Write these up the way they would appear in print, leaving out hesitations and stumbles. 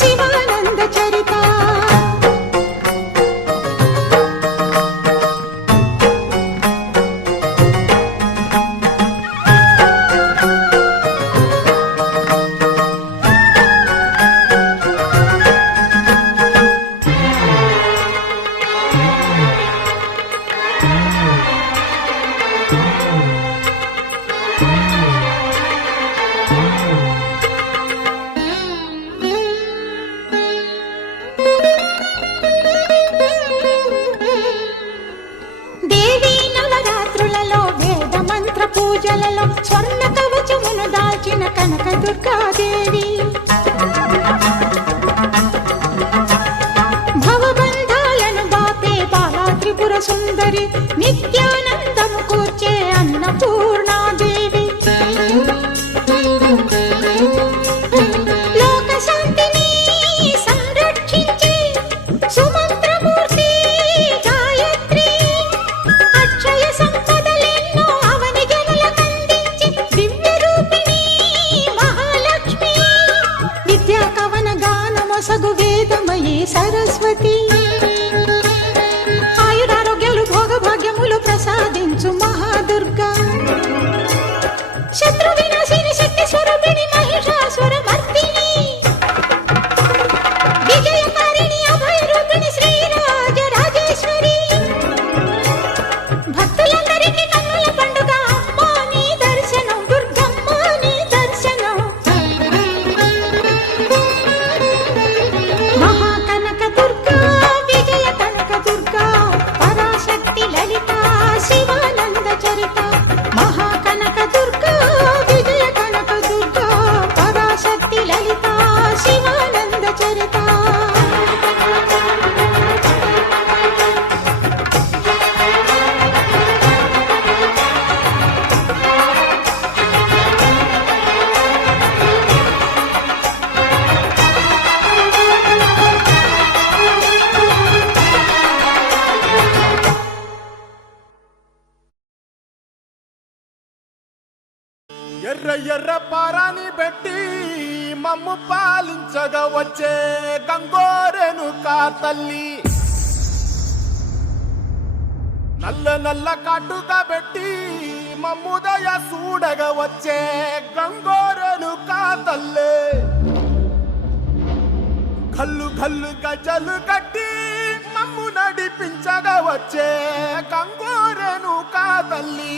శివానంద చరిత. పూజలలో స్వర్ణ కవచమును దాల్చిన కనక దుర్గాదేవి. భవబంధాలను బాపే బాలా త్రిపుర సుందరి, నిత్యానందము కూర్చే అన్నపూర్ణాదేవి. లోక శాంతిని సంరక్షించే సుమంత్రమూర్తి గాయత్రి. అక్షయ సంపదలెన్నో అవని జనులకందించి దివ్య రూపిణి మహాలక్ష్మి. విద్యా కవన గానమొసగు వేదమయీ సరస్వతి. ఆయురారోగ్యాలు భోగభాగ్యములు ప్రసాదించు మహాదుర్గా. శత్రు వినాశిని శక్తి స్వరూపిణి మహిషాసుర మర్దిని. విజయకారిణి అభయ రూపిణి శ్రీరాజ రాజేశ్వరి. భక్తులందరికీ కన్నుల పండుగ అమ్మా నీ దర్శనం, దుర్గమ్మ నీ దర్శనం. మహాకనక దుర్గా, విజయ కనక దుర్గా, పరాశక్తి లలిత శివానంద చరిత. మహాకనక దుర్గా, విజయ కనక దుర్గా, పరాశక్తి లలిత శివానంద చరిత. ఎర్ర ఎర్ర పారాని పెట్టి మమ్ము పాలించగా వచ్చే గంగోరెనుకా తల్లి. నల్ల నల్ల కాటుగా పెట్టి మమ్ముదయ చూడగా వచ్చే గంగోరెనుకా తల్లి. కల్లు కల్లు గజలు కట్టి మమ్ము నడిపించగా వచ్చే గంగోరెనుకా తల్లి.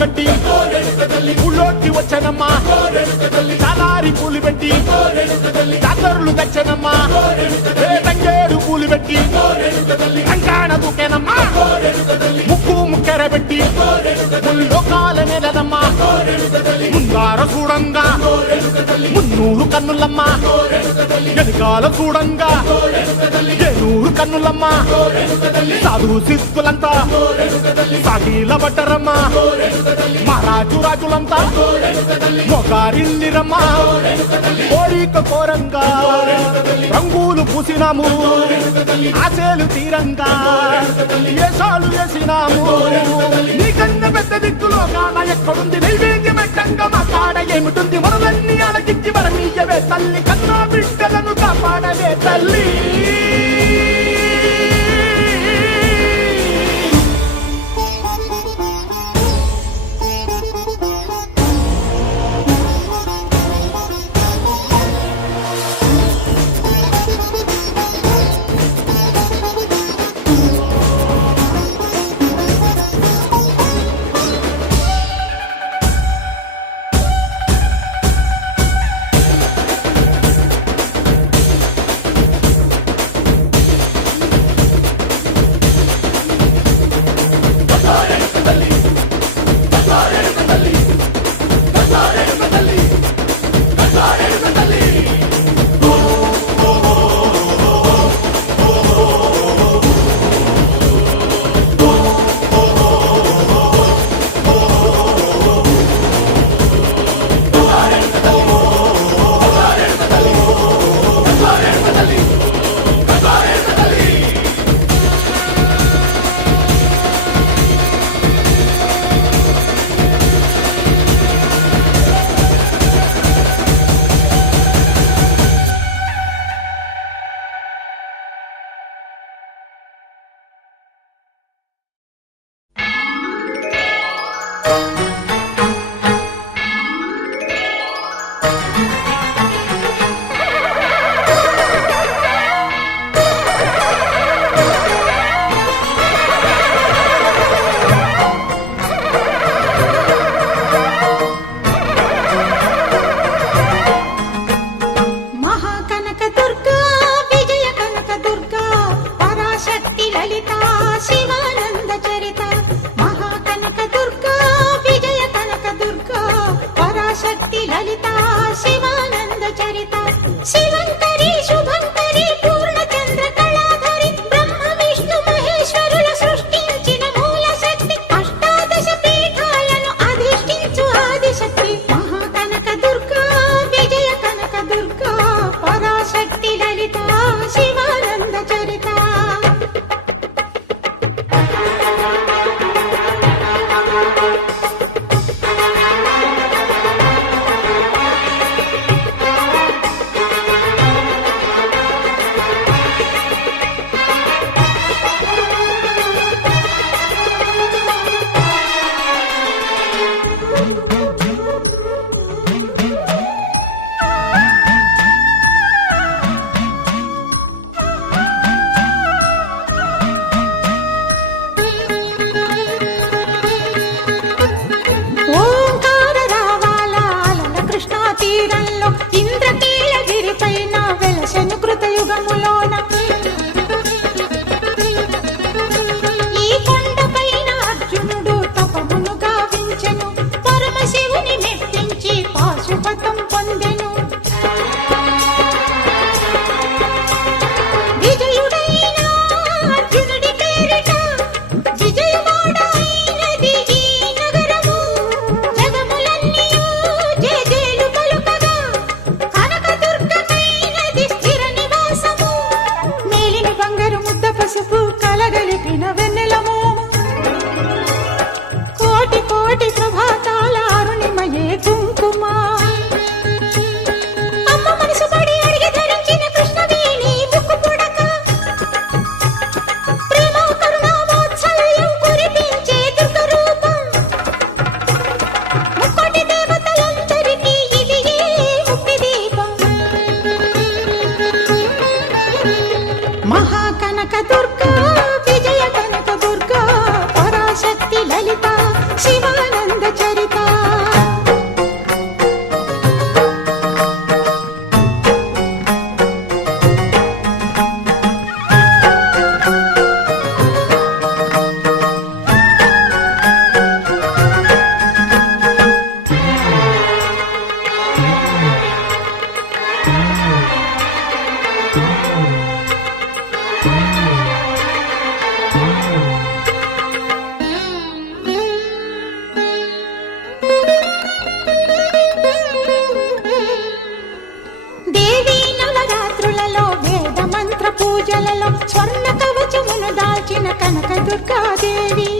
కట్టి ఊళ్ళోకి వచ్చనమ్మా, చాలారి పూలు పెట్టి జాతరులు తెచ్చనమ్మా. తంగేడు పూలు పెట్టి కంకాణ దూకేనమ్మా. ముక్కు ముక్కెర పెట్టి లోకాల నెలనమ్మా. ముందార చూడంగా మున్నూరు కన్నులమ్మా, వెనుకాల చూడంగా ఏనూరు కన్నులమ్మా. సాధు సిద్ధులంతా సాగిల పడ్డరమ్మా. మహారాజు రాజులంతా మొగారిల్లిరమ్మా. కోరిక కోరంగా రంగులు పూసినాము, ఆశలు తీరంగా ఏసాలు వేసినాము. నీకన్న పెద్ద దిక్కులో కాన ఎక్కడుంది నైవేద్యం ఎట్టంగా మా కాడ ఏమిటుంది. మనలన్నీ అలకించి వరమీయవే తల్లి, కన్నా బిడ్డలను కాపాడవే తల్లి. తెలిపిన వెన్నెల మోము కోటి కోటి ప్రభాతాల అరుణిమయే కుంకుమ అమ్మ మనసు పడి అడిగి ధరించిన కృష్ణవేణి ముక్కు పుడక ప్రేమ కరుణ వాత్సల్యం కురిపించే దుర్గ రూపం ముక్కోటి దేవతలందరికీ ఇది ముక్తి దీపం మహాకనక దుర్గా విజయ కనక దుర్గా పరాశక్తి లలిత శివానంద చరిత దేవీ నవరాత్రులలో వేద మంత్ర పూజలలో స్వర్ణ కవచమును దాల్చిన కనక దుర్గాదేవి